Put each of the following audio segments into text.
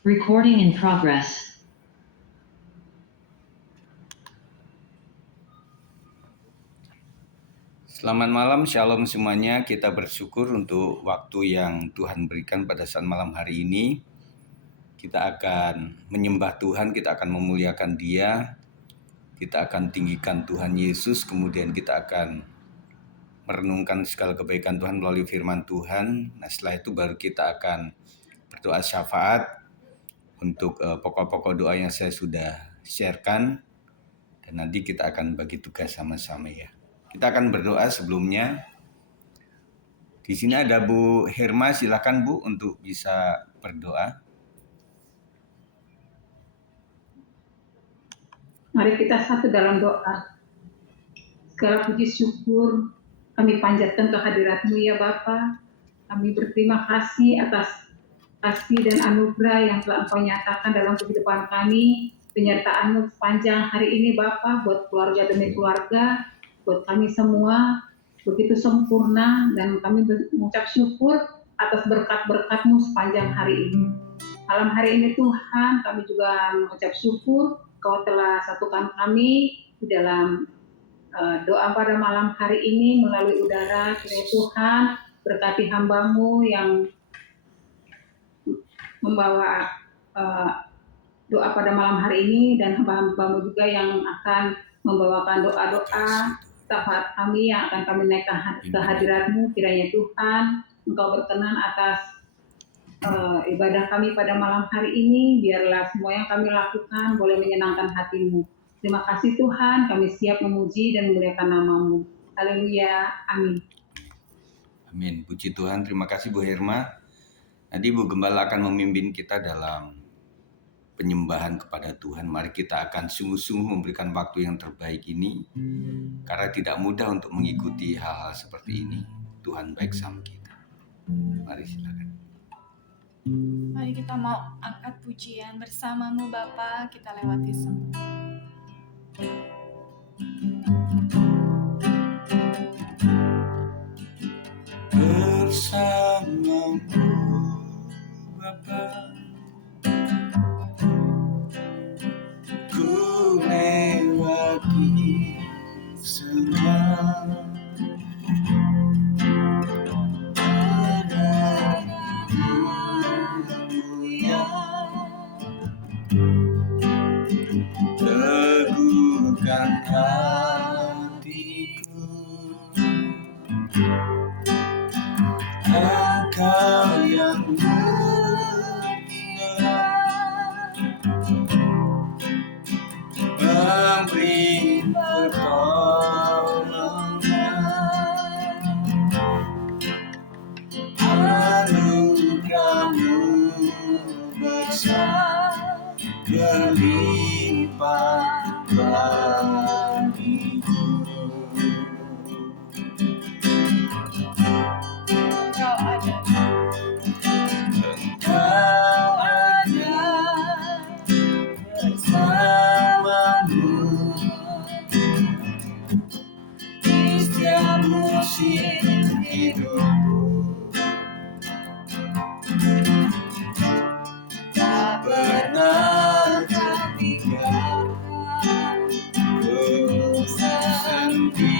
Recording in progress. Selamat malam, shalom semuanya. Kita bersyukur untuk waktu yang Tuhan berikan pada saat malam hari ini. Kita akan menyembah Tuhan, kita akan memuliakan Dia, kita akan tinggikan Tuhan Yesus, kemudian kita akan merenungkan segala kebaikan Tuhan melalui firman Tuhan. Nah, setelah itu baru kita akan berdoa syafaat untuk pokok-pokok doa yang saya sudah sharekan. Dan nanti kita akan bagi tugas sama-sama ya. Kita akan berdoa sebelumnya. Di sini ada Bu Herma, silakan Bu untuk bisa berdoa. Mari kita satu dalam doa. Segala puji syukur kami panjatkan kehadirat-Mu ya Bapa. Kami berterima kasih atas kasih dan anugerah yang telah Engkau nyatakan dalam kehidupan kami. Penyertaan-Mu sepanjang hari ini Bapa, buat keluarga demi keluarga, buat kami semua begitu sempurna, dan kami mengucap syukur atas berkat-berkat-Mu sepanjang hari ini. Malam hari ini Tuhan, kami juga mengucap syukur Kau telah satukan kami di dalam doa pada malam hari ini melalui udara. Kiranya Tuhan berkati hamba-Mu yang membawa doa pada malam hari ini, dan hamba-hamba-Mu juga yang akan membawakan doa-doa syafaat kami yang akan kami naikkan ke hadirat-Mu. Kiranya Tuhan Engkau berkenan atas ibadah kami pada malam hari ini. Biarlah semua yang kami lakukan boleh menyenangkan hati-Mu. Terima kasih Tuhan, kami siap memuji dan memuliakan nama-Mu. Haleluya, amin. Amin, puji Tuhan. Terima kasih Bu Herma. Nanti Bu Gembala akan memimpin kita dalam penyembahan kepada Tuhan. Mari kita akan sungguh-sungguh memberikan waktu yang terbaik ini, karena tidak mudah untuk mengikuti hal-hal seperti ini. Tuhan baik sama kita. Mari silakan. Mari kita mau angkat pujian bersama-Mu Bapa, kita lewati semua. Bersama-Mu Bapa, ku lewati semua. Teguhkan hatiku, Engkau yang mulia, memberi pertolongan, anugerah-Mu besar berlimpah bagiku. Engkau ada bersama-Mu di setiap musim hidupku. Tak pernah kau tinggalkan ku sendiri.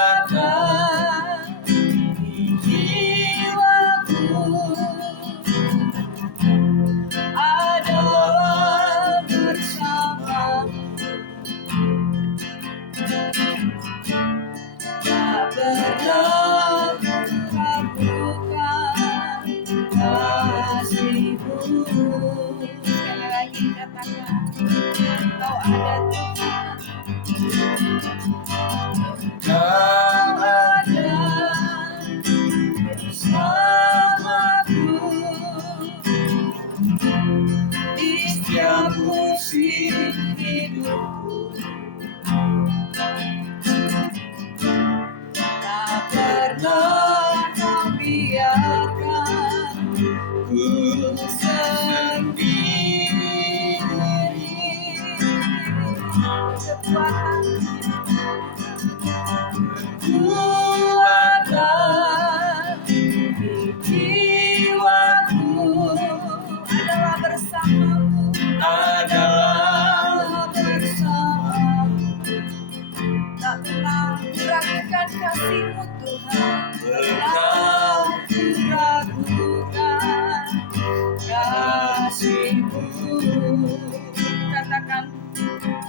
Kekuatan di jiwaku adalah bersama-Mu. Tak pernah meragukan kasih-Mu. sekali lagi katakan, Engkau ada Tuhan. Kau ada bersamaku di setiap musim hidupku. Tak pernah Kau biarkan ku sendiri. Katakan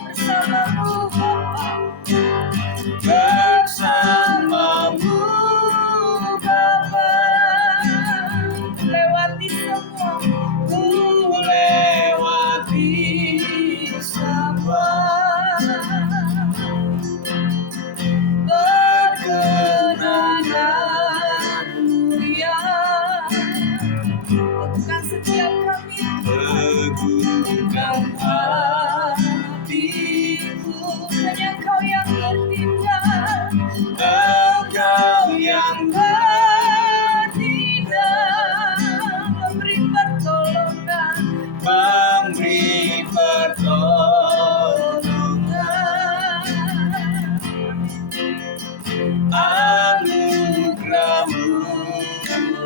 bersamamu Bapa, bersamamu Bapa, lewati semua ku lewati semua perkenananmu ya, teguhkan setiap kami, teguhkan hatiku, hanya Engkau yang bertindak, Engkau yang bertindak, memberi pertolongan, memberi pertolongan, anugerah-Mu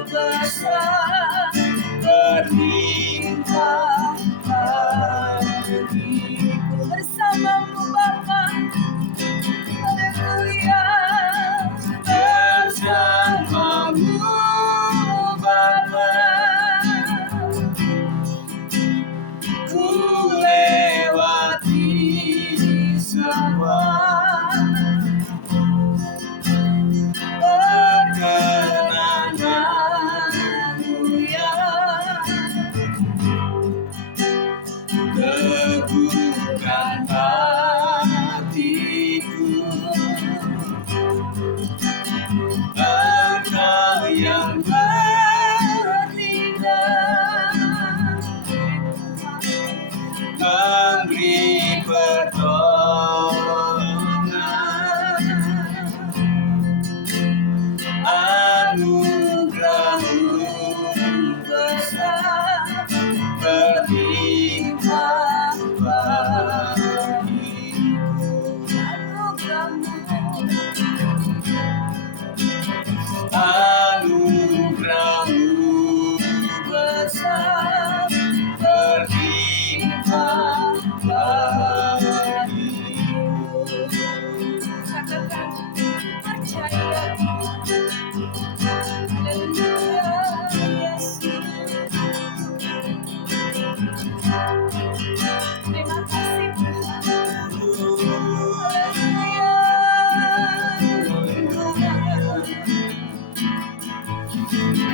besar berlimpah bagiku. bersamamu Bapa, haleluya, Bersamamu Bapa, ku lewati semua perkenananmu ya, teguhkan hatiku, Engkau yang bertindak, memberi pertolongan, anugerah-Mu besar berlimpah bagiku, anugerah-Mu besar berlimpah bagiku. katakan percaya, haleluya, Yesus. Terima kasih Tuhan,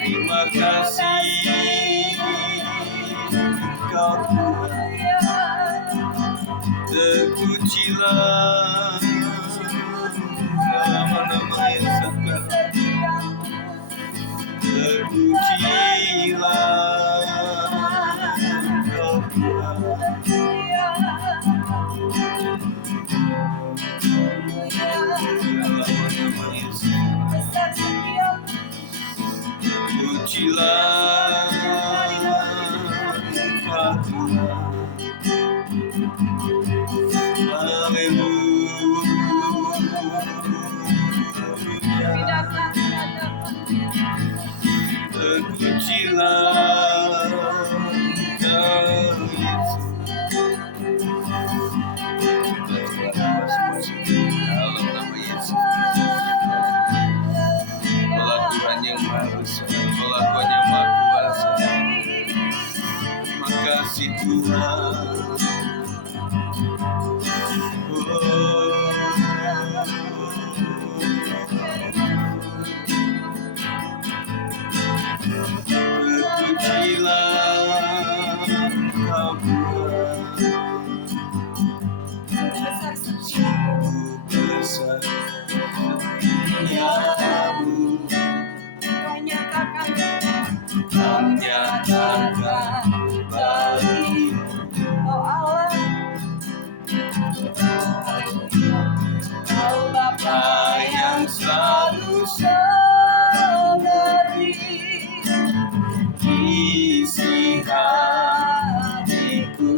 Terima kasih Engkau terpujilah nama-nama yang segala, terpujilah Engkau nama-nama yang segala, pujilah Engkau haleluya, terpujilah Engkau Yesus. Dalam nama Yesus, Allah Tuhan yang Maha Besar, Allah Tuhan yang Maha Kuasa. Terima kasih Tuhan. Terpujilah Engkau besar setia, besar setiamu, Kau nyatakan menyatakan bagi Oh Allah, Kau Bapa yang selalu mengerti isi hatiku,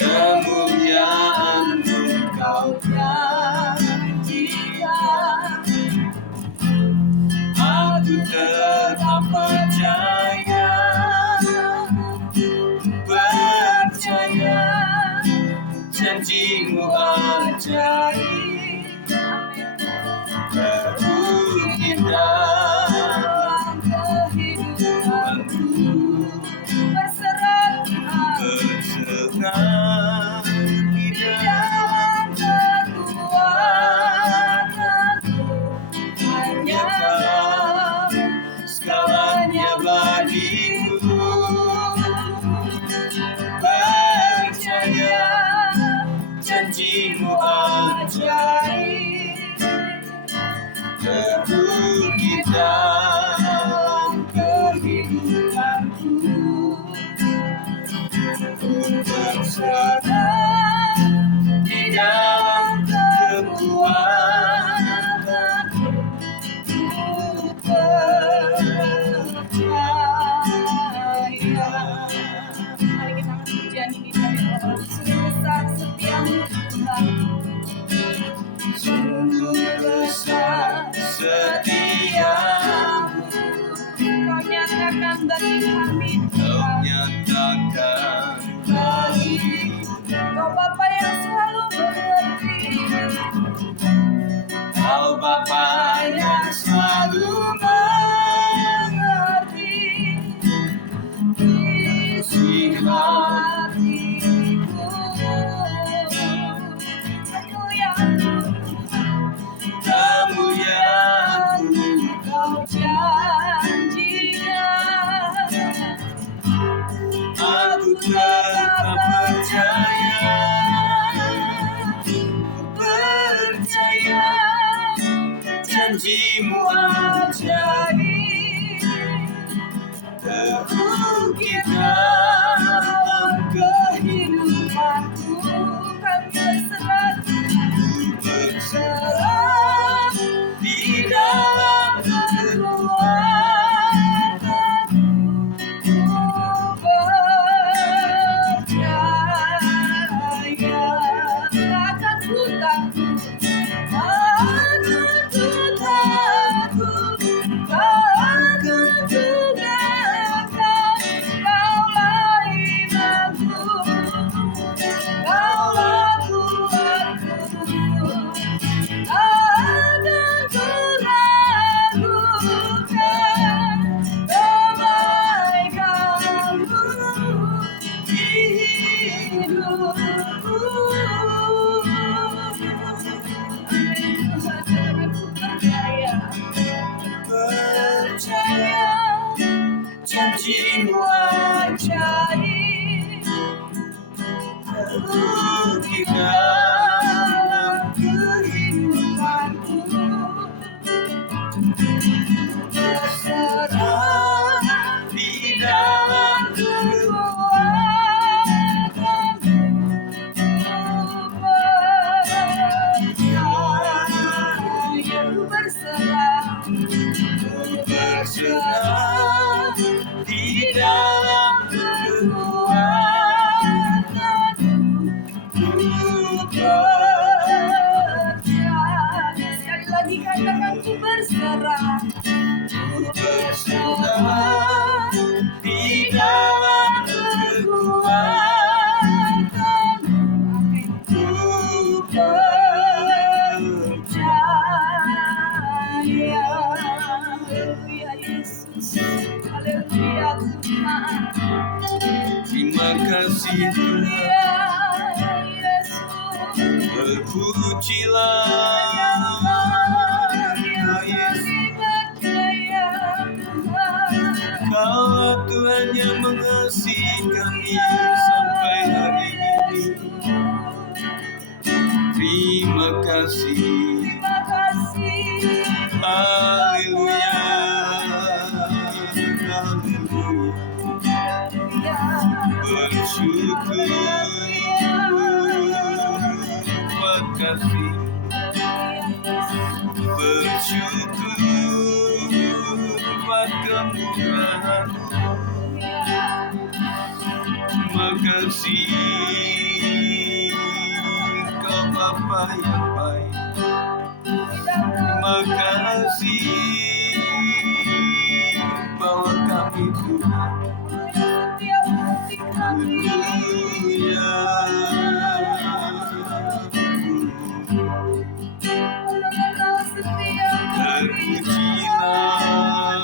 kemuliaan-Mu Kau janjikan, aku tetap percaya, janji-Mu ajaib, terbukti dalam nyatakan bagi kami Kau Tuhan. nyatakan Bagi Kau Bapa yang selalu mengerti, Kau Bapa yang selalu mengerti isi hatiku. kemuliaan Kau janjikan, aku tetap percaya janjimu ajaib terukir dalam kehidupanku. Kami berserah di dalam kekuatanmu, percaya akan ku takut, akan ku takut, akan ku gerakan. Kaulah imanku, kaulah kuatku, akan ku lakukan kebaikanmu di hidupku. Amin Tuhan, percaya janjimu ajaib terukir dalam kehidupanku. Berserah di dalam kekuatanmu, percaya berserah, berserah di dalam kekuatanmu, percaya. Sekali lagi katakan ku berserah, ku berserah di dalam kekuatanmu. Amin. Ku percaya. Haleluya Yesus, haleluya Tuhan, terima kasih Tuhan. haleluya Yesus. Terpujilah Yesus. Kalau Tuhan yang mengasihi kami sampai hari ini. Terima kasih. Haleluya. Haleluya. Bersyukur. Terima kasih. Bersyukur buat kemurahan. Terima kasih Kau Bapa yang baik. Terima kasih bahwa kami Tuhan. Haleluya. Terpujilah,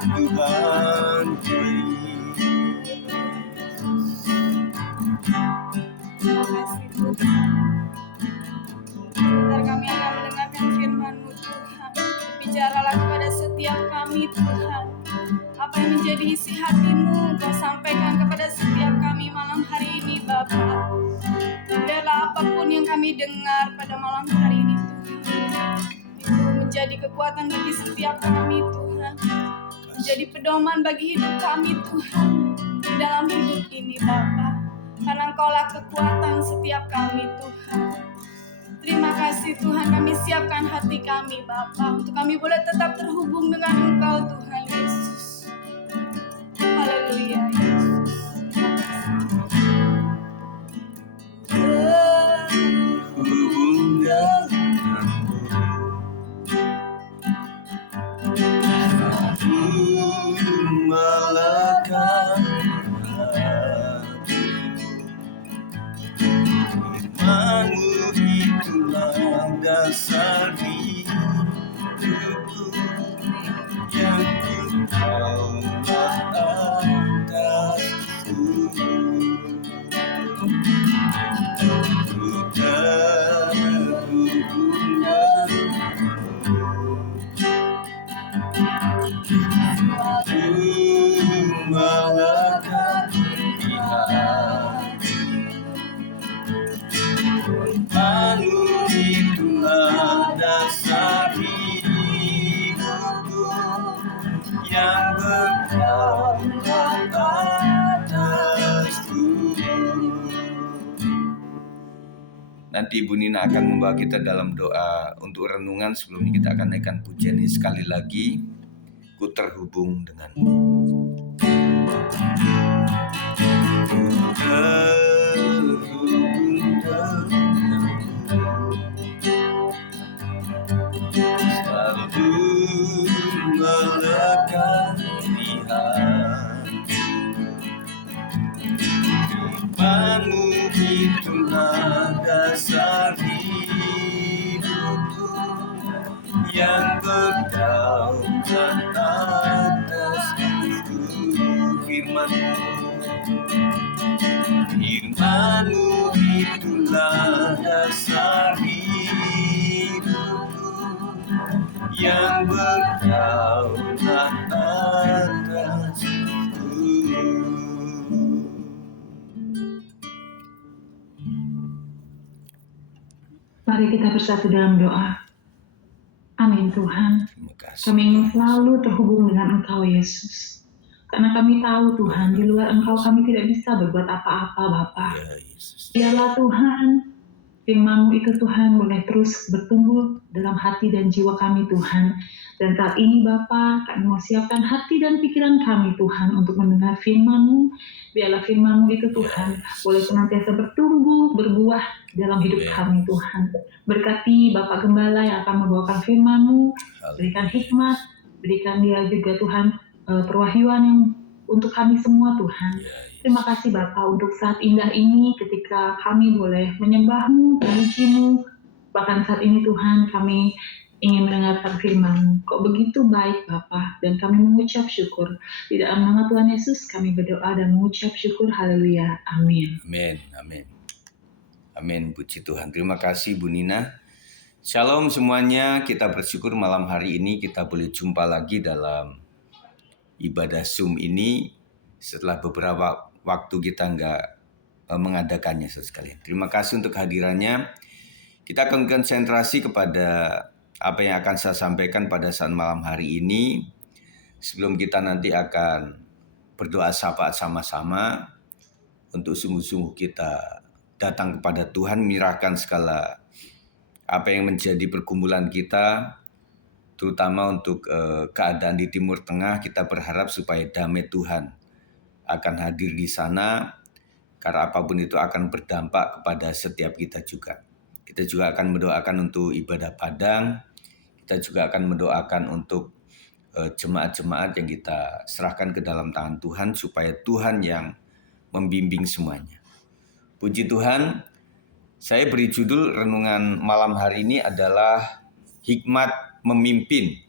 Tuhan Bentar kami akan mendengarkan firman-Mu Tuhan. Bicaralah kepada setiap kami Tuhan. Apa yang menjadi isi hati-Mu Kau sampaikan kepada setiap kami malam hari ini Bapa. Biarlah apapun yang kami dengar pada malam hari ini Tuhan, itu menjadi kekuatan bagi setiap kami Tuhan, menjadi pedoman bagi hidup kami Tuhan di dalam hidup ini Bapa. Karena Engkaulah kekuatan setiap kami Tuhan. Terima kasih Tuhan, kami siapkan hati kami Bapa untuk kami boleh tetap terhubung dengan Engkau Tuhan Yesus. Haleluya Yesus. terhubung denganmu. Nanti Ibu Nina akan membawa kita dalam doa untuk renungan. Sebelumnya kita akan naikkan pujian ini sekali lagi. Ku terhubung denganmu. Selalu melekat di hati. Firman-Mu itulah dasar hidupku, yang berdaulat atas itu. Firman-Mu itulah dasar hidupku, yang berdaulat atas itu. Mari kita bersatu dalam doa. Amin Tuhan. Terima kasih. Kami ingin selalu terhubung dengan Engkau Yesus. Karena kami tahu Tuhan, di luar Engkau kami tidak bisa berbuat apa-apa Bapa. Ya Yesus. Biarlah Tuhan, firman-Mu itu Tuhan boleh terus bertumbuh dalam hati dan jiwa kami Tuhan. Dan saat ini Bapa, kami mau siapkan hati dan pikiran kami Tuhan untuk mendengar firman-Mu. Biarlah firman-Mu itu Tuhan boleh senantiasa bertumbuh, berbuah dalam hidup kami Tuhan. Berkati Bapak Gembala yang akan membawakan firman-Mu, berikan hikmat, berikan dia juga Tuhan perwahyuan yang untuk kami semua Tuhan. Terima kasih Bapak untuk saat indah ini ketika kami boleh menyembah-Mu, memuji-Mu. Bahkan saat ini Tuhan kami ingin mendengarkan firman-Mu. Kok begitu baik Bapak, dan kami mengucap syukur. Di dalam nama Tuhan Yesus kami berdoa dan mengucap syukur. Haleluya. Amin. Amin. Amin. Amin. Puji Tuhan. Terima kasih Bu Nina. Shalom semuanya. Kita bersyukur malam hari ini kita boleh jumpa lagi dalam ibadah Zoom ini setelah beberapa waktu kita nggak mengadakannya sekalian. Terima kasih untuk hadirannya. Kita akan konsentrasi kepada apa yang akan saya sampaikan pada saat malam hari ini. Sebelum kita nanti akan berdoa syafaat sama-sama untuk sungguh-sungguh kita datang kepada Tuhan, menyerahkan segala apa yang menjadi pergumulan kita, terutama untuk keadaan di Timur Tengah. Kita berharap supaya damai Tuhan akan hadir di sana, karena apapun itu akan berdampak kepada setiap kita juga. Kita juga akan mendoakan untuk ibadah Padang, kita juga akan mendoakan untuk jemaat-jemaat yang kita serahkan ke dalam tangan Tuhan, supaya Tuhan yang membimbing semuanya. Puji Tuhan, saya beri judul renungan malam hari ini adalah hikmat memimpin.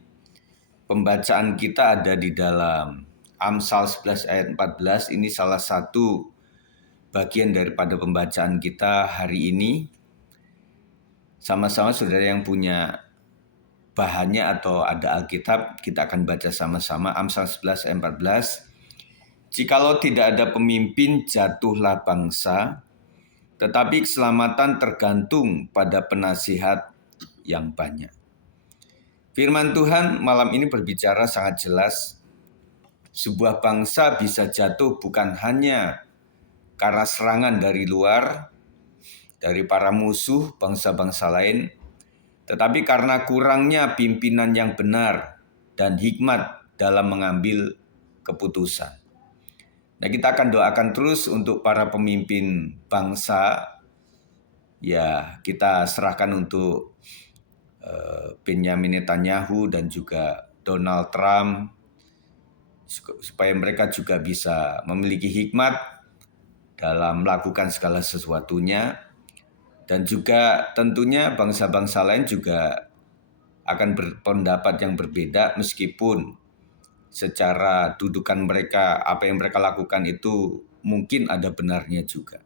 Pembacaan kita ada di dalam Amsal 11 ayat 14. Ini salah satu bagian daripada pembacaan kita hari ini. Sama-sama saudara yang punya bahannya atau ada Alkitab, kita akan baca sama-sama Amsal 11 ayat 14. Jikalau tidak ada pemimpin, jatuhlah bangsa, tetapi keselamatan tergantung pada penasihat yang banyak. Firman Tuhan malam ini berbicara sangat jelas. Sebuah bangsa bisa jatuh bukan hanya karena serangan dari luar, dari para musuh bangsa-bangsa lain, tetapi karena kurangnya pimpinan yang benar dan hikmat dalam mengambil keputusan. Nah, kita akan doakan terus untuk para pemimpin bangsa. Ya, kita serahkan untuk Benjamin Netanyahu dan juga Donald Trump, supaya mereka juga bisa memiliki hikmat dalam melakukan segala sesuatunya. Dan juga tentunya bangsa-bangsa lain juga akan berpendapat yang berbeda, meskipun secara dudukan mereka, apa yang mereka lakukan itu mungkin ada benarnya juga.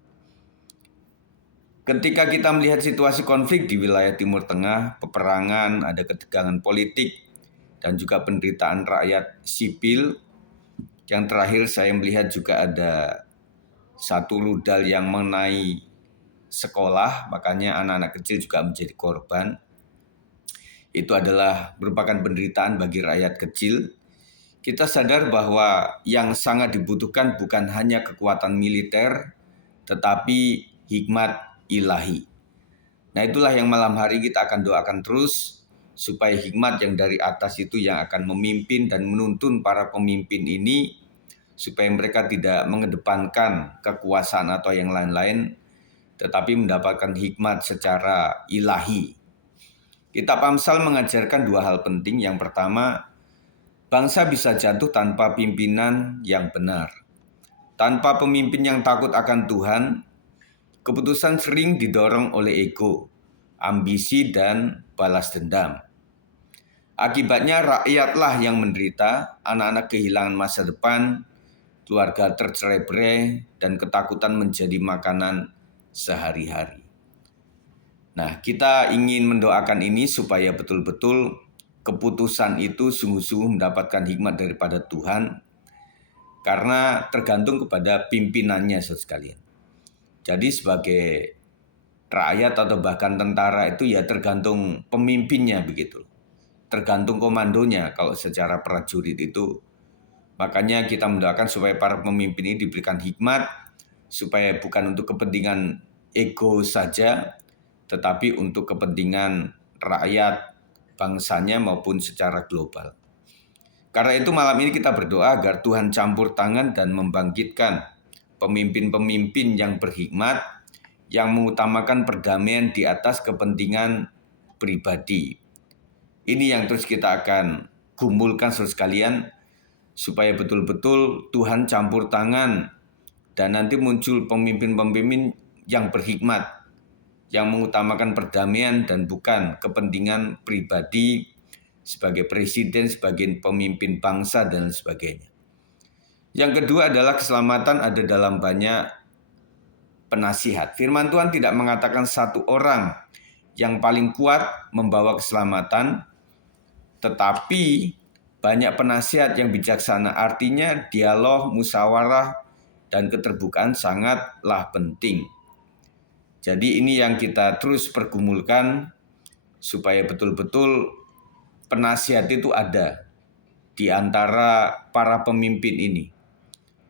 Ketika kita melihat situasi konflik di wilayah Timur Tengah, peperangan, ada ketegangan politik, dan juga penderitaan rakyat sipil. Yang terakhir saya melihat juga ada satu rudal yang mengenai sekolah, makanya anak-anak kecil juga menjadi korban. Itu adalah merupakan penderitaan bagi rakyat kecil. Kita sadar bahwa yang sangat dibutuhkan bukan hanya kekuatan militer, tetapi hikmat ilahi. Nah, itulah yang malam hari kita akan doakan terus, supaya hikmat yang dari atas itu yang akan memimpin dan menuntun para pemimpin ini, supaya mereka tidak mengedepankan kekuasaan atau yang lain-lain, tetapi mendapatkan hikmat secara ilahi. Kitab Amsal mengajarkan dua hal penting. Yang pertama, bangsa bisa jatuh tanpa pimpinan yang benar. Tanpa pemimpin yang takut akan Tuhan, keputusan sering didorong oleh ego, ambisi, dan balas dendam. Akibatnya rakyatlah yang menderita, anak-anak kehilangan masa depan, keluarga tercerai-berai, dan ketakutan menjadi makanan sehari-hari. Nah, kita ingin mendoakan ini supaya betul-betul keputusan itu sungguh-sungguh mendapatkan hikmat daripada Tuhan, karena tergantung kepada pimpinannya sekalian. Jadi sebagai rakyat atau bahkan tentara itu ya tergantung pemimpinnya begitu. Tergantung komandonya kalau secara prajurit itu. Makanya kita mendoakan supaya para pemimpin ini diberikan hikmat, supaya bukan untuk kepentingan ego saja, tetapi untuk kepentingan rakyat, bangsanya maupun secara global. Karena itu malam ini kita berdoa agar Tuhan campur tangan dan membangkitkan pemimpin-pemimpin yang berhikmat, yang mengutamakan perdamaian di atas kepentingan pribadi. Ini yang terus kita akan gumulkan saudara sekalian, supaya betul-betul Tuhan campur tangan dan nanti muncul pemimpin-pemimpin yang berhikmat, yang mengutamakan perdamaian dan bukan kepentingan pribadi sebagai presiden, sebagai pemimpin bangsa dan sebagainya. Yang kedua adalah keselamatan ada dalam banyak penasihat. Firman Tuhan tidak mengatakan satu orang yang paling kuat membawa keselamatan, tetapi banyak penasihat yang bijaksana. Artinya dialog, musyawarah, dan keterbukaan sangatlah penting. Jadi ini yang kita terus pergumulkan supaya betul-betul penasihat itu ada di antara para pemimpin ini.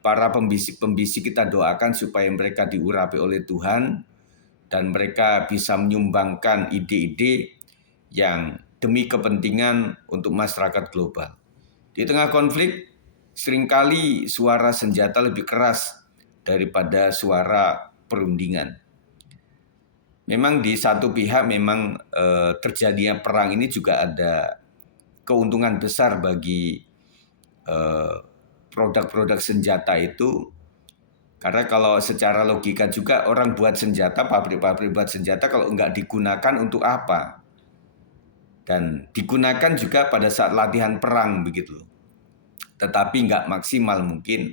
Para pembisik-pembisik kita doakan supaya mereka diurapi oleh Tuhan dan mereka bisa menyumbangkan ide-ide yang demi kepentingan untuk masyarakat global. Di tengah konflik, seringkali suara senjata lebih keras daripada suara perundingan. Memang di satu pihak memang terjadinya perang ini juga ada keuntungan besar bagi produk-produk senjata itu. Karena kalau secara logika juga orang buat senjata, pabrik-pabrik buat senjata kalau nggak digunakan untuk apa? Dan digunakan juga pada saat latihan perang begitu. Tetapi nggak maksimal mungkin.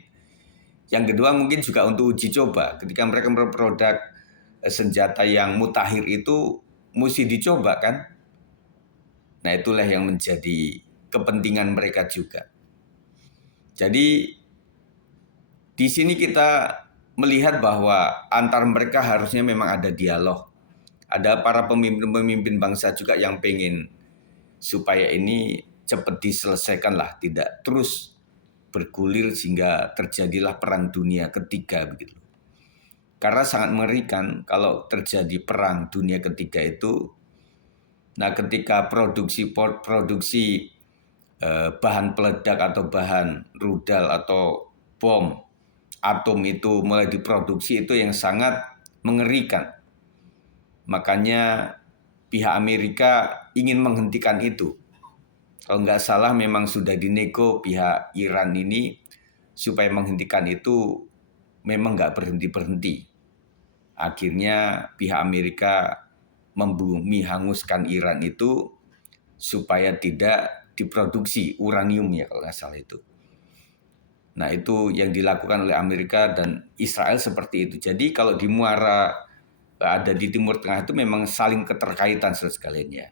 Yang kedua mungkin juga untuk uji coba. Ketika mereka berproduk senjata yang mutakhir itu mesti dicoba kan. Nah itulah yang menjadi kepentingan mereka juga. Jadi di sini kita melihat bahwa antar mereka harusnya memang ada dialog. Ada para pemimpin-pemimpin bangsa juga yang pengen supaya ini cepat diselesaikan lah, tidak terus bergulir sehingga terjadilah perang dunia ketiga begitu. Karena sangat mengerikan kalau terjadi perang dunia ketiga itu. Nah, ketika produksi bahan peledak atau bahan rudal atau bom atom itu mulai diproduksi, itu yang sangat mengerikan. Makanya pihak Amerika ingin menghentikan itu. Kalau nggak salah memang sudah dinego pihak Iran ini supaya menghentikan itu, memang nggak berhenti-berhenti. Akhirnya pihak Amerika membumi hanguskan Iran itu supaya tidak diproduksi uranium ya kalau nggak salah itu. Nah itu yang dilakukan oleh Amerika dan Israel seperti itu. Jadi kalau di muara ada di Timur Tengah itu memang saling keterkaitan sekalian ya.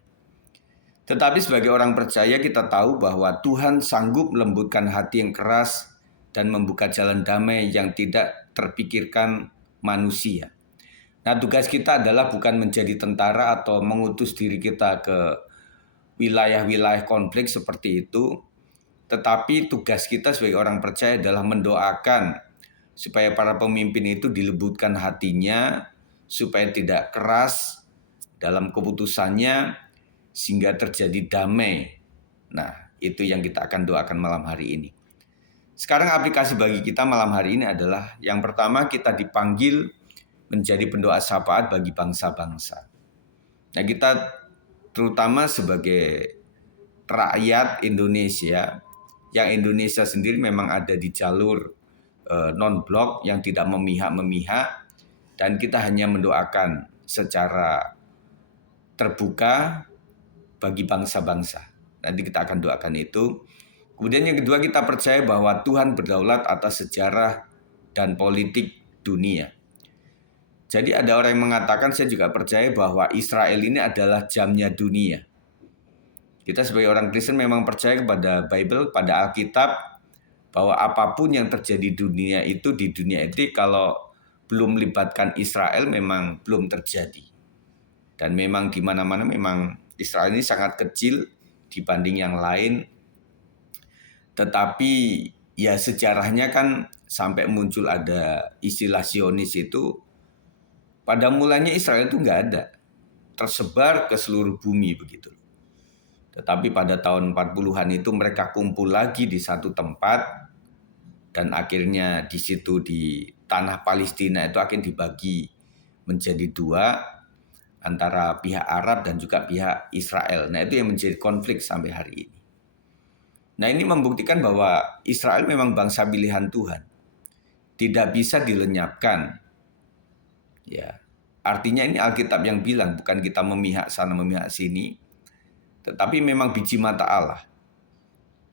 Tetapi sebagai orang percaya kita tahu bahwa Tuhan sanggup melembutkan hati yang keras dan membuka jalan damai yang tidak terpikirkan manusia. Nah tugas kita adalah bukan menjadi tentara atau mengutus diri kita ke wilayah-wilayah konflik seperti itu. Tetapi tugas kita sebagai orang percaya adalah mendoakan supaya para pemimpin itu dilembutkan hatinya, supaya tidak keras dalam keputusannya sehingga terjadi damai. Nah, itu yang kita akan doakan malam hari ini. Sekarang aplikasi bagi kita malam hari ini adalah yang pertama, kita dipanggil menjadi pendoa syafaat bagi bangsa-bangsa. Nah, kita terutama sebagai rakyat Indonesia, yang Indonesia sendiri memang ada di jalur non-blok yang tidak memihak-memihak, dan kita hanya mendoakan secara terbuka bagi bangsa-bangsa. Nanti kita akan doakan itu. Kemudian yang kedua, kita percaya bahwa Tuhan berdaulat atas sejarah dan politik dunia. Jadi ada orang yang mengatakan, saya juga percaya bahwa Israel ini adalah jamnya dunia. Kita sebagai orang Kristen memang percaya kepada Bible, pada Alkitab, bahwa apapun yang terjadi di dunia itu, di dunia itu kalau belum melibatkan Israel memang belum terjadi. Dan memang di mana-mana memang Israel ini sangat kecil dibanding yang lain. Tetapi ya sejarahnya kan sampai muncul ada istilah Zionis itu, pada mulanya Israel itu nggak ada, tersebar ke seluruh bumi begitu. Tetapi pada tahun 40-an itu mereka kumpul lagi di satu tempat, dan akhirnya di situ di tanah Palestina itu akhirnya dibagi menjadi dua antara pihak Arab dan juga pihak Israel. Nah, itu yang menjadi konflik sampai hari ini. Nah, ini membuktikan bahwa Israel memang bangsa pilihan Tuhan. Tidak bisa dilenyapkan. Ya. Artinya ini Alkitab yang bilang, bukan kita memihak sana memihak sini, tetapi memang biji mata Allah.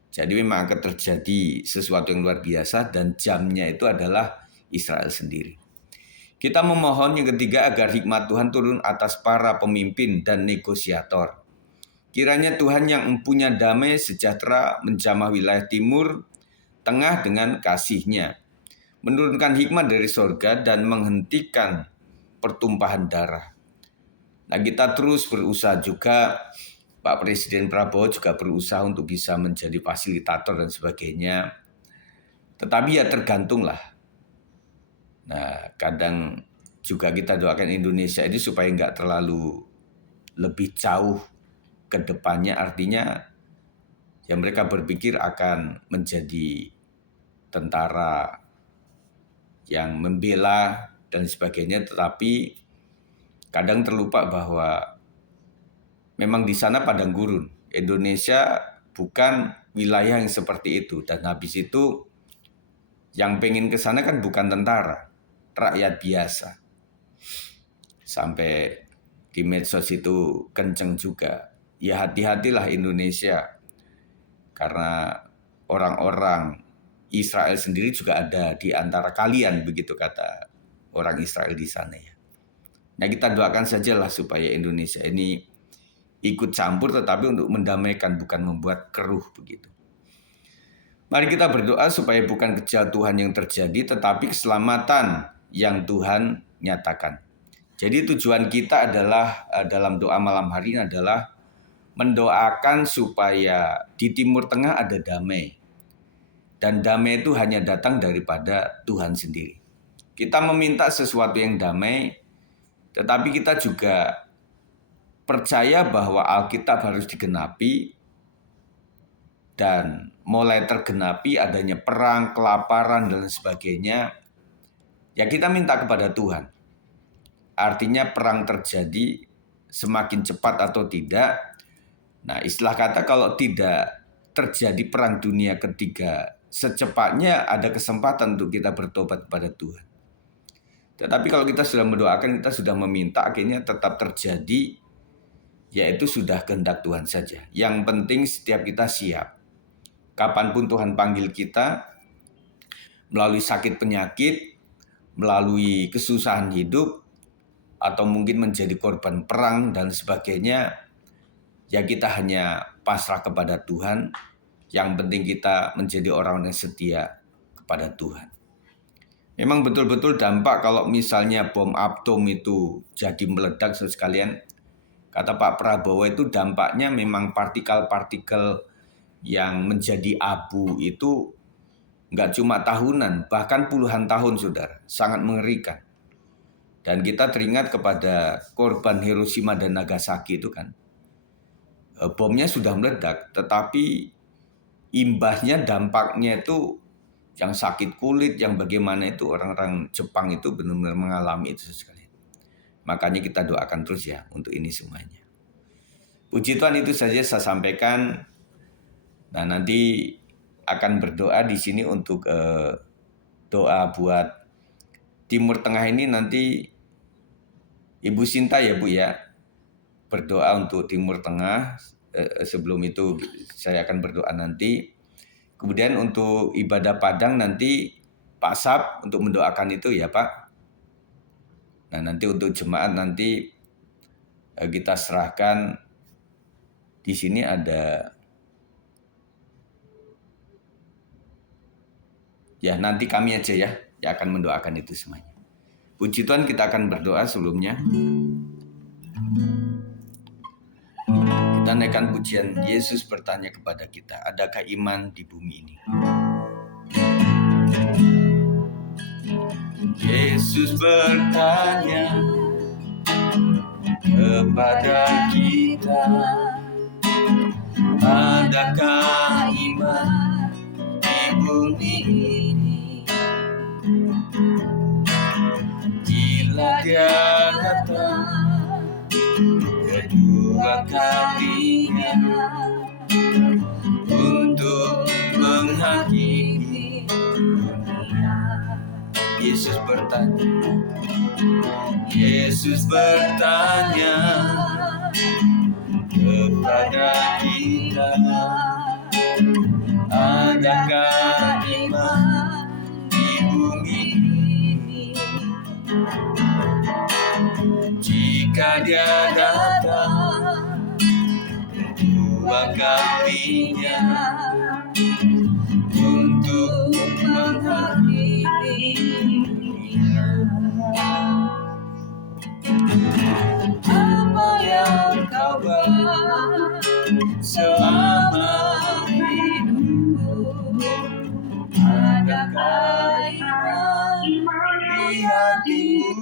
Jadi memang akan terjadi sesuatu yang luar biasa, dan jamnya itu adalah Israel sendiri. Kita memohon yang ketiga agar hikmat Tuhan turun atas para pemimpin dan negosiator. Kiranya Tuhan yang empunya damai sejahtera menjamah wilayah timur, tengah dengan kasih-Nya, menurunkan hikmat dari sorga dan menghentikan pertumpahan darah. Nah, kita terus berusaha juga, Pak Presiden Prabowo juga berusaha untuk bisa menjadi fasilitator dan sebagainya. Tetapi ya tergantunglah. Nah, kadang juga kita doakan Indonesia ini supaya nggak terlalu lebih jauh ke depannya. Artinya ya mereka berpikir akan menjadi tentara yang membela dan sebagainya. Tetapi kadang terlupa bahwa memang di sana padang gurun. Indonesia bukan wilayah yang seperti itu. Dan habis itu yang pengen ke sana kan bukan tentara, rakyat biasa. Sampai di medsos itu kenceng juga. Ya hati-hatilah Indonesia. Karena orang-orang Israel sendiri juga ada di antara kalian, begitu kata orang Israel di sana ya. Nah, kita doakan sajalah supaya Indonesia ini ikut campur, tetapi untuk mendamaikan, bukan membuat keruh begitu. Mari kita berdoa supaya bukan kejatuhan yang terjadi, tetapi keselamatan yang Tuhan nyatakan. Jadi tujuan kita adalah dalam doa malam hari ini adalah mendoakan supaya di Timur Tengah ada damai. Dan damai itu hanya datang daripada Tuhan sendiri. Kita meminta sesuatu yang damai, tetapi kita juga percaya bahwa Alkitab harus digenapi, dan mulai tergenapi adanya perang, kelaparan, dan sebagainya. Ya kita minta kepada Tuhan. Artinya perang terjadi semakin cepat atau tidak. Nah, istilah kata kalau tidak terjadi perang dunia ketiga secepatnya, ada kesempatan untuk kita bertobat kepada Tuhan. Tetapi kalau kita sudah mendoakan, kita sudah meminta, akhirnya tetap terjadi, yaitu sudah kehendak Tuhan saja. Yang penting setiap kita siap. Kapanpun Tuhan panggil kita, melalui sakit penyakit, melalui kesusahan hidup, atau mungkin menjadi korban perang dan sebagainya, ya kita hanya pasrah kepada Tuhan. Yang penting kita menjadi orang yang setia kepada Tuhan. Memang betul-betul dampak kalau misalnya bom atom itu jadi meledak sekalian. Kata Pak Prabowo itu dampaknya memang partikel-partikel yang menjadi abu itu nggak cuma tahunan, bahkan puluhan tahun, saudara. Sangat mengerikan. Dan kita teringat kepada korban Hiroshima dan Nagasaki itu kan. Bomnya sudah meledak, tetapi imbasnya, dampaknya itu yang sakit kulit, yang bagaimana itu orang-orang Jepang itu benar-benar mengalami itu sekali. Makanya kita doakan terus ya untuk ini semuanya. Puji Tuhan, itu saja saya sampaikan. Nah, nanti akan berdoa di sini untuk doa buat Timur Tengah ini. Nanti Ibu Sinta ya Bu ya, berdoa untuk Timur Tengah. Sebelum itu saya akan berdoa nanti. Kemudian untuk ibadah Padang nanti Pak Sab untuk mendoakan itu ya Pak. Nah, nanti untuk jemaat nanti kita serahkan. Di sini ada ya, nanti kami aja ya yang akan mendoakan itu semuanya. Puji Tuhan, kita akan berdoa sebelumnya. Kita naikkan pujian. Yesus bertanya kepada kita, adakah iman di bumi ini? Yesus bertanya kepada kita, adakah iman di bumi ini? Bila Dia datang kedua kalinya untuk menghakimi dunia. Yesus bertanya, kepada kita, adakah iman di bumi ini? Jika Dia datang kedua kalinya untuk menghakimi dunia. Apa yang kau buat selama hidupku? Adakah iman di hatimu?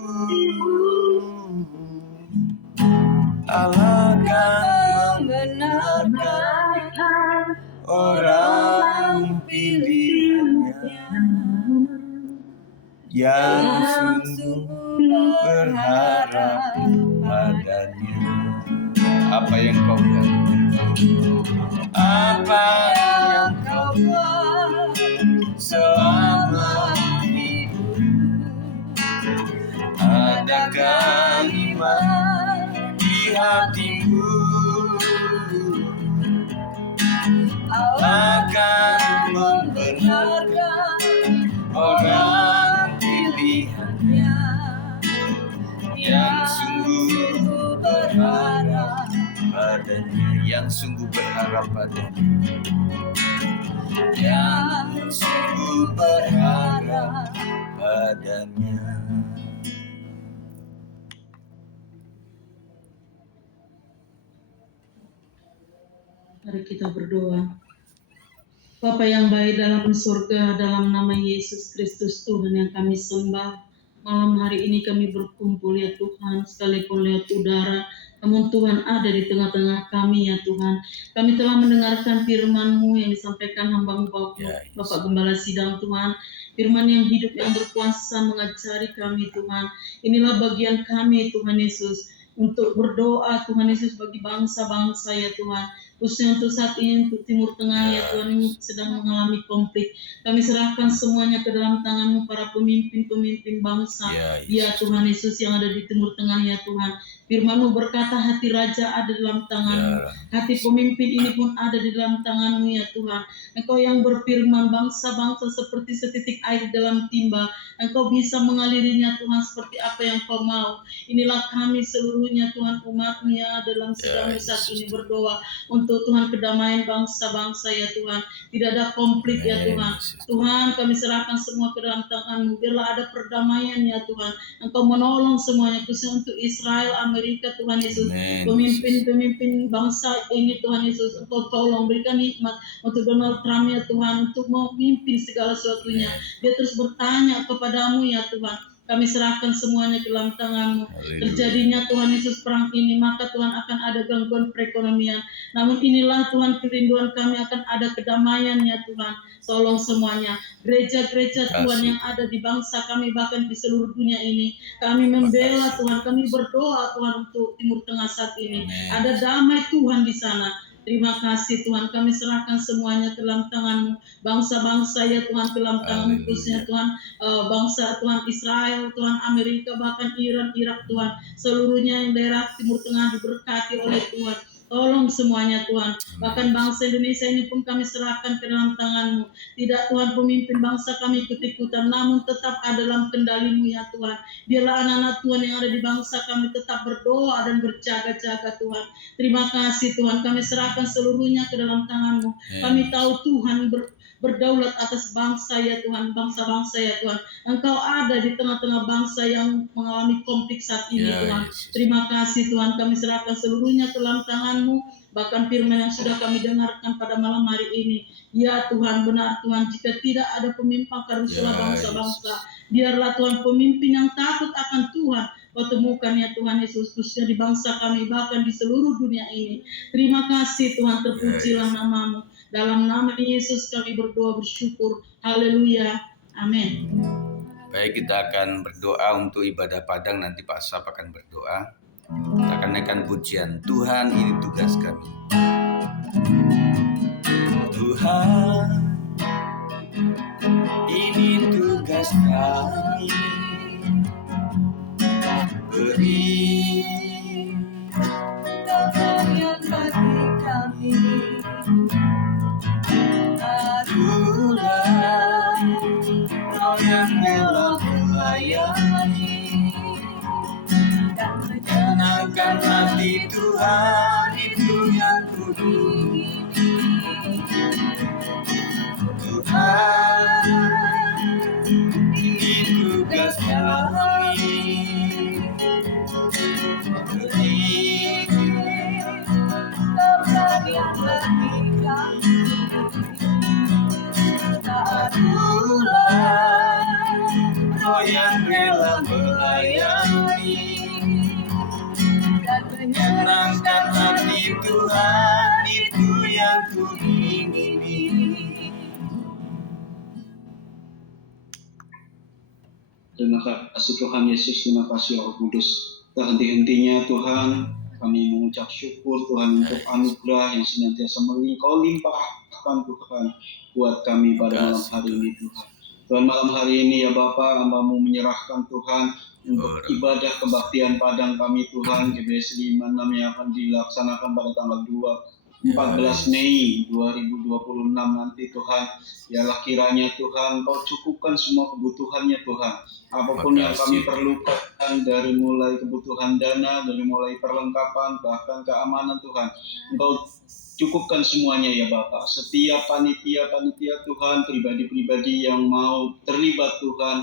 Allah akan membenarkan orang pilihannya yang sungguh berharap padanya. Apa yang kau buat? Apa yang kau buat selama hidupmu? Adakah iman di hatimu? Allah akan membenarkan orang pilihannya yang sungguh berharap padanya, yang sungguh berharap padanya, yang sungguh berharap padanya. Mari kita berdoa. Bapa yang baik dalam surga, dalam nama Yesus Kristus Tuhan yang kami sembah, malam hari ini kami berkumpul ya Tuhan, sekalipun lewat udara, namun Tuhan ada di tengah-tengah kami ya Tuhan. Kami telah mendengarkan firman-Mu yang disampaikan hamba-Mu Bapak Gembala Sidang Tuhan. Firman yang hidup, yang berkuasa mengajari kami Tuhan. Inilah bagian kami Tuhan Yesus, untuk berdoa Tuhan Yesus bagi bangsa-bangsa ya Tuhan. Khususnya untuk saat ini, untuk Timur Tengah ya Tuhan, yang sedang mengalami konflik. Kami serahkan semuanya ke dalam tangan-Mu, para pemimpin-pemimpin bangsa ya Tuhan Yesus yang ada di Timur Tengah ya Tuhan. Firman-Mu berkata hati raja ada dalam tangan-Mu, hati pemimpin ini pun ada di dalam tangan-Mu ya Tuhan. Engkau yang berfirman, bangsa-bangsa seperti setitik air dalam timba, Engkau bisa mengalirinya Tuhan seperti apa yang Kau mau. Inilah kami seluruhnya Tuhan, umat-Mu ya dalam sedang saat ini berdoa untuk Tuhan kedamaian bangsa-bangsa ya Tuhan. Tidak ada konflik ya Tuhan. Tuhan, kami serahkan semua ke dalam tangan-Mu. Biarlah ada perdamaian ya Tuhan. Engkau menolong semuanya, khususnya untuk Israel, Amerika Tuhan Yesus. Pemimpin-pemimpin bangsa ini Tuhan Yesus, Engkau tolong berikan hikmat untuk Donald Trump ya Tuhan, untuk memimpin segala sesuatunya. Dia terus bertanya kepadamu ya Tuhan. kami serahkan semuanya ke dalam tangan-Mu. Haleluya. Terjadinya Tuhan Yesus perang ini, maka Tuhan akan ada gangguan perekonomian. Namun inilah Tuhan kerinduan kami, akan ada kedamaian-Nya Tuhan. Tolong semuanya, gereja-gereja Tuhan yang ada di bangsa kami, bahkan di seluruh dunia ini. Kami membela Tuhan, kami berdoa Tuhan untuk Timur Tengah saat ini. Ada damai Tuhan di sana. Terima kasih Tuhan, kami serahkan semuanya ke dalam tangan-Mu. Bangsa-bangsa ya Tuhan, ke dalam tangan-Mu, khususnya Tuhan bangsa Tuhan Israel, Tuhan Amerika, bahkan Iran, Irak Tuhan. Seluruhnya yang daerah Timur Tengah diberkati oleh Tuhan. Tolong semuanya Tuhan. Bahkan bangsa Indonesia ini pun kami serahkan ke dalam tangan-Mu. Tidak Tuhan pemimpin bangsa kami ikut-ikutan, namun tetap ada dalam kendali-Mu ya Tuhan. Biarlah anak-anak Tuhan yang ada di bangsa kami tetap berdoa dan berjaga-jaga Tuhan. Terima kasih Tuhan, kami serahkan seluruhnya ke dalam tangan-Mu. Kami tahu Tuhan berdaulat atas bangsa ya Tuhan, bangsa-bangsa ya Tuhan. Engkau ada di tengah-tengah bangsa yang mengalami konflik saat ini Tuhan. Terima kasih Tuhan, kami serahkan seluruhnya ke dalam tangan-Mu. Bahkan firman yang sudah kami dengarkan pada malam hari ini, ya Tuhan, benar Tuhan, jika tidak ada pemimpin karuslah bangsa-bangsa. Biarlah Tuhan pemimpin yang takut akan Tuhan Kau temukan ya Tuhan Yesus, khususnya di bangsa kami, bahkan di seluruh dunia ini. Terima kasih Tuhan, terpujilah nama-Mu. Dalam nama Yesus kami berdoa bersyukur. Haleluya. Amin. Baik, kita akan berdoa untuk ibadah padang. Nanti Pak Sap akan berdoa. Kita akan naikkan pujian. Tuhan, ini tugas kami. Tuhan, ini tugas kami. Beri damai bagi kami. Adulah Kau yang rela melayani dan menyenangkan hati Tuhan, itu yang kuingini. Tuhan, ini tugas kami. Beri Keberanian bagi kami. Adulah Kau yang rela melayani Dan menyenangkan hati Tuhan, itu yang kuingini. Terima kasih Tuhan Yesus, terima kasih Roh Kudus. Terhenti-hentinya Tuhan, kami mengucap syukur Tuhan untuk anugerah yang senantiasa Kau limpahkan Tuhan buat kami pada malam hari ini Tuhan. Tuhan, malam hari ini ya Bapa, hamba-Mu menyerahkan Tuhan untuk ibadah kebaktian padang kami Tuhan, GBS 56 yang akan dilaksanakan pada tanggal 14 Mei 2026 nanti Tuhan. Yalah kiranya Tuhan Kau cukupkan semua kebutuhannya Tuhan. Apapun yang kami perlukan, dari mulai kebutuhan dana, dari mulai perlengkapan, bahkan keamanan Tuhan, Engkau cukupkan semuanya ya Bapak. Setiap panitia-panitia Tuhan, pribadi-pribadi yang mau terlibat Tuhan,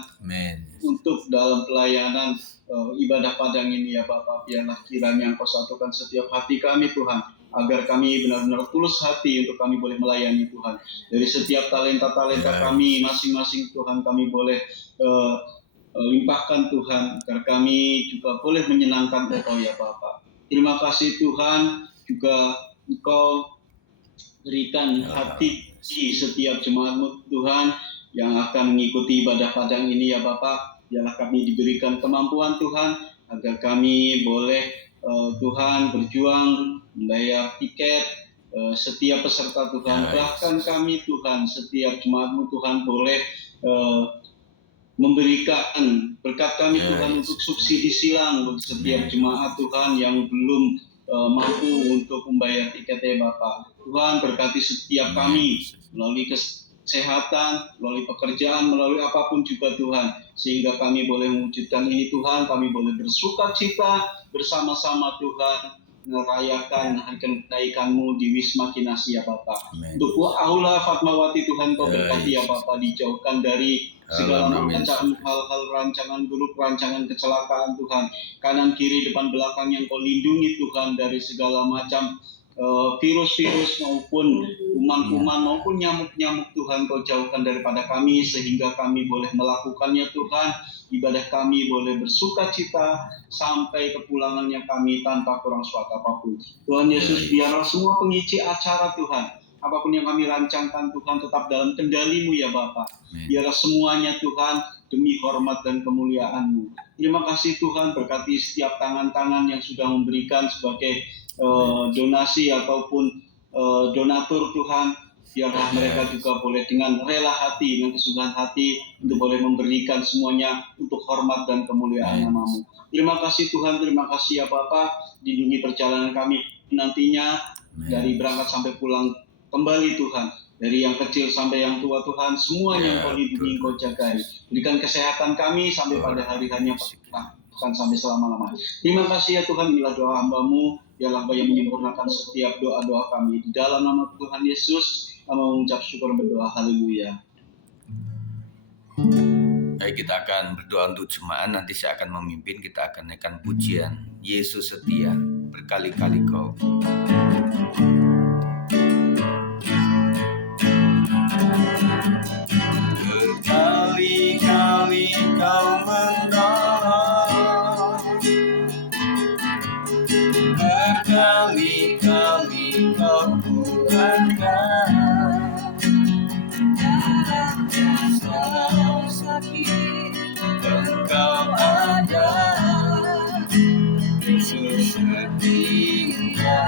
untuk dalam pelayanan ibadah padang ini ya Bapak, biarlah kiranya Engkau satukan setiap hati kami Tuhan, agar kami benar-benar tulus hati untuk kami boleh melayani Tuhan. Dari setiap talenta-talenta kami masing-masing Tuhan, kami boleh limpahkan Tuhan, agar kami juga boleh menyenangkan Engkau ya Bapak. Terima kasih Tuhan, juga Engkau berikan hati setiap jemaat-Mu Tuhan yang akan mengikuti ibadah padang ini ya Bapak. Biarlah kami diberikan kemampuan Tuhan, agar kami boleh Tuhan berjuang membayar tiket setiap peserta Tuhan. Bahkan kami Tuhan, setiap jemaat-Mu Tuhan boleh memberikan berkat kami Tuhan untuk subsidi silang untuk setiap jemaat Tuhan yang belum mampu untuk membayar tiketnya Bapak. Tuhan berkati setiap kami melalui kesehatan, melalui pekerjaan, melalui apapun juga Tuhan, sehingga kami boleh mewujudkan ini Tuhan. Kami boleh bersuka cita bersama-sama Tuhan, merayakan hari kenaikan-Mu di Wisma Kinasi ya Bapak. Untuk Bu Aula Fatmawati Tuhan Kau berkati ya Bapak, dijauhkan dari segala macam hal-hal rancangan buruk, rancangan kecelakaan Tuhan, kanan kiri depan belakang yang Kau lindungi Tuhan dari segala macam virus-virus maupun kuman-kuman maupun nyamuk-nyamuk Tuhan Kau jauhkan daripada kami sehingga kami boleh melakukannya Tuhan. Ibadah kami boleh bersuka cita sampai kepulangannya kami tanpa kurang suatu apapun. Tuhan Yesus, biarlah semua pengisi acara Tuhan, apapun yang kami rancangkan Tuhan, tetap dalam kendali-Mu ya Bapa. Biarlah semuanya Tuhan demi hormat dan kemuliaan-Mu. Terima kasih Tuhan, berkati setiap tangan-tangan yang sudah memberikan sebagai donasi ataupun donatur Tuhan. Biarlah mereka juga boleh dengan rela hati, dengan kesukaan hati untuk boleh memberikan semuanya untuk hormat dan kemuliaan nama-Mu. Terima kasih Tuhan, terima kasih ya Bapa. Lindungi perjalanan kami nantinya dari berangkat sampai pulang kembali Tuhan. Dari yang kecil sampai yang tua Tuhan, semuanya Kau lindungi, Kau jagai. Berikan kesehatan kami sampai pada hari-harinya bahkan sampai selama-lamanya. Terima kasih ya Tuhan, inilah doa hamba-Mu, biarlah Kau yang menyempurnakan setiap doa-doa kami. Di dalam nama Tuhan Yesus, kami mengucap syukur dan berdoa, haleluya. Baik, kita akan berdoa untuk jemaat. Nanti saya akan memimpin. Kita akan naikkan pujian Yesus setia, berkali-kali Kau. Berkali-kali Kau menolong, berkali-kali Kau kuatkan. Dalam sakit Engkau ada, Yesus setia.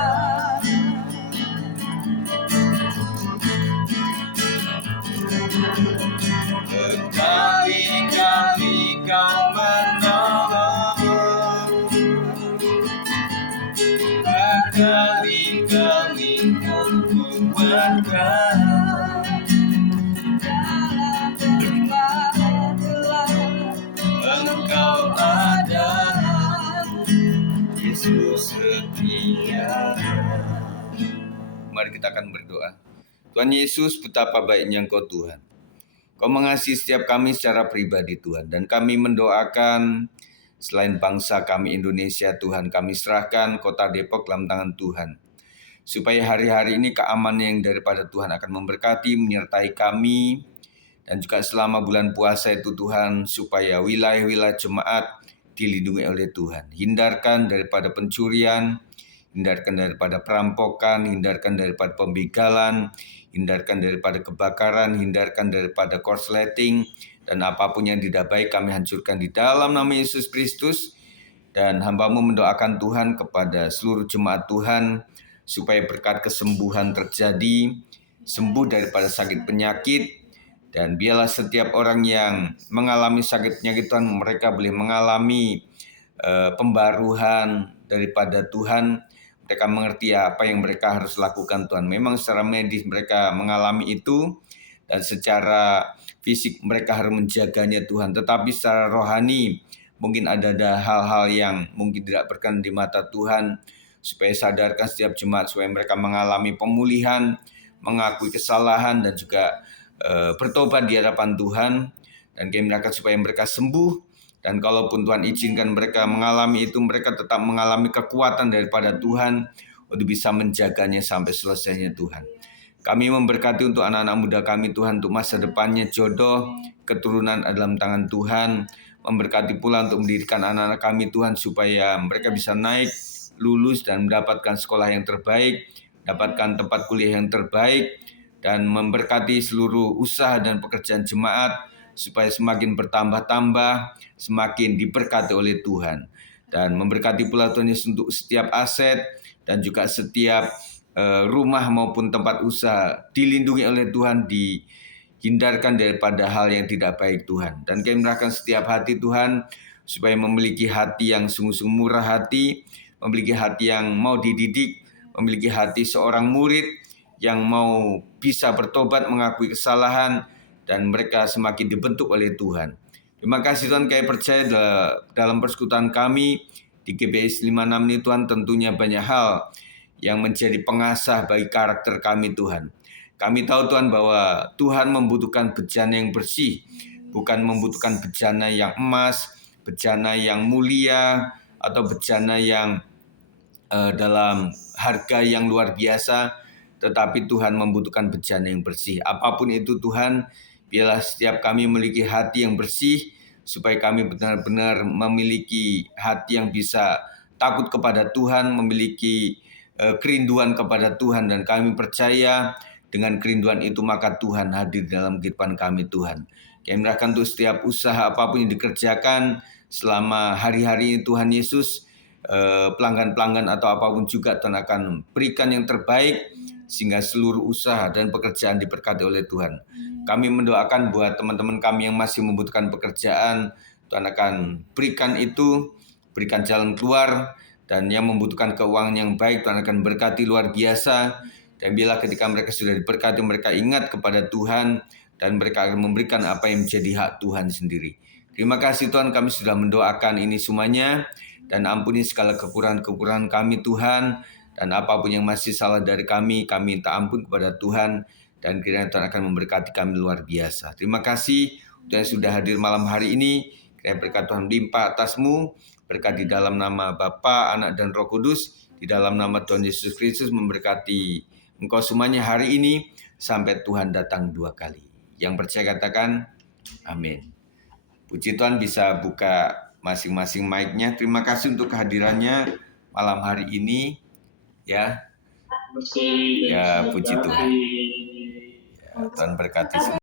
Berkali-kali Kau menolong, berkali-kali Kau kuatkan. Engkau ada, Yesus setia. Mari kita akan berdoa. Tuhan Yesus, betapa baiknya Engkau Tuhan. Kau mengasihi setiap kami secara pribadi Tuhan. Dan kami mendoakan selain bangsa kami Indonesia Tuhan, kami serahkan kota Depok dalam tangan Tuhan. Supaya hari-hari ini keamanan yang daripada Tuhan akan memberkati, menyertai kami. Dan juga selama bulan puasa itu Tuhan, supaya wilayah-wilayah jemaat dilindungi oleh Tuhan. Hindarkan daripada pencurian, hindarkan daripada perampokan, hindarkan daripada pembegalan, hindarkan daripada kebakaran, hindarkan daripada korsleting, dan apapun yang tidak baik kami hancurkan di dalam nama Yesus Kristus. Dan hamba-Mu mendoakan Tuhan kepada seluruh jemaat Tuhan, supaya berkat kesembuhan terjadi, sembuh daripada sakit penyakit. Dan biarlah setiap orang yang mengalami sakit penyakit Tuhan, mereka boleh mengalami pembaruan daripada Tuhan. Mereka mengerti apa yang mereka harus lakukan Tuhan. Memang secara medis mereka mengalami itu, dan secara fisik mereka harus menjaganya Tuhan. Tetapi secara rohani mungkin ada hal-hal yang mungkin tidak berkenan di mata Tuhan. Supaya sadarkan setiap jemaat, supaya mereka mengalami pemulihan, mengakui kesalahan, dan juga bertobat di hadapan Tuhan. Dan kami mereka supaya mereka sembuh. Dan kalaupun Tuhan izinkan mereka mengalami itu, mereka tetap mengalami kekuatan daripada Tuhan untuk bisa menjaganya sampai selesainya Tuhan. Kami memberkati untuk anak-anak muda kami Tuhan, untuk masa depannya, jodoh, keturunan dalam tangan Tuhan. Memberkati pula untuk mendirikan anak-anak kami Tuhan, supaya mereka bisa naik, lulus, dan mendapatkan sekolah yang terbaik, dapatkan tempat kuliah yang terbaik, dan memberkati seluruh usaha dan pekerjaan jemaat, supaya semakin bertambah-tambah, semakin diberkati oleh Tuhan. Dan memberkati pula Tuhan Yesus untuk setiap aset, dan juga setiap rumah maupun tempat usaha dilindungi oleh Tuhan, dihindarkan daripada hal yang tidak baik Tuhan. Dan kami menyerahkan setiap hati Tuhan, supaya memiliki hati yang sungguh-sungguh murah hati, memiliki hati yang mau dididik, memiliki hati seorang murid yang mau bisa bertobat, mengakui kesalahan, dan mereka semakin dibentuk oleh Tuhan. Terima kasih Tuhan, kami percaya dalam persekutuan kami di GBS 56 ini Tuhan, tentunya banyak hal yang menjadi pengasah bagi karakter kami Tuhan. Kami tahu Tuhan bahwa Tuhan membutuhkan bejana yang bersih, bukan membutuhkan bejana yang emas, bejana yang mulia, atau bejana yang dalam harga yang luar biasa, tetapi Tuhan membutuhkan bejana yang bersih. Apapun itu Tuhan, biarlah setiap kami memiliki hati yang bersih, supaya kami benar-benar memiliki hati yang bisa takut kepada Tuhan, memiliki kerinduan kepada Tuhan, dan kami percaya dengan kerinduan itu maka Tuhan hadir dalam kehidupan kami Tuhan. Kami menyerahkan untuk setiap usaha apapun yang dikerjakan selama hari-hari ini Tuhan Yesus, pelanggan-pelanggan atau apapun juga Tuhan akan berikan yang terbaik sehingga seluruh usaha dan pekerjaan diberkati oleh Tuhan. Kami mendoakan buat teman-teman kami yang masih membutuhkan pekerjaan, Tuhan akan berikan itu, berikan jalan keluar, dan yang membutuhkan keuangan yang baik Tuhan akan berkati luar biasa. Dan bila ketika mereka sudah diberkati, mereka ingat kepada Tuhan dan mereka akan memberikan apa yang menjadi hak Tuhan sendiri. Terima kasih Tuhan, kami sudah mendoakan ini semuanya, dan ampuni segala kekurangan-kekurangan kami Tuhan, dan apapun yang masih salah dari kami minta ampun kepada Tuhan, dan kiranya Tuhan akan memberkati kami luar biasa. Terima kasih yang sudah hadir malam hari ini. Kiranya berkat Tuhan limpah atasmu, berkat di dalam nama Bapa, Anak, dan Roh Kudus, di dalam nama Tuhan Yesus Kristus memberkati engkau semuanya hari ini sampai Tuhan datang 2 kali. Yang percaya katakan amin. Puji Tuhan, bisa buka masing-masing mic-nya. Terima kasih untuk kehadirannya malam hari ini. Ya, puji Tuhan. Ya, Tuhan berkati semua.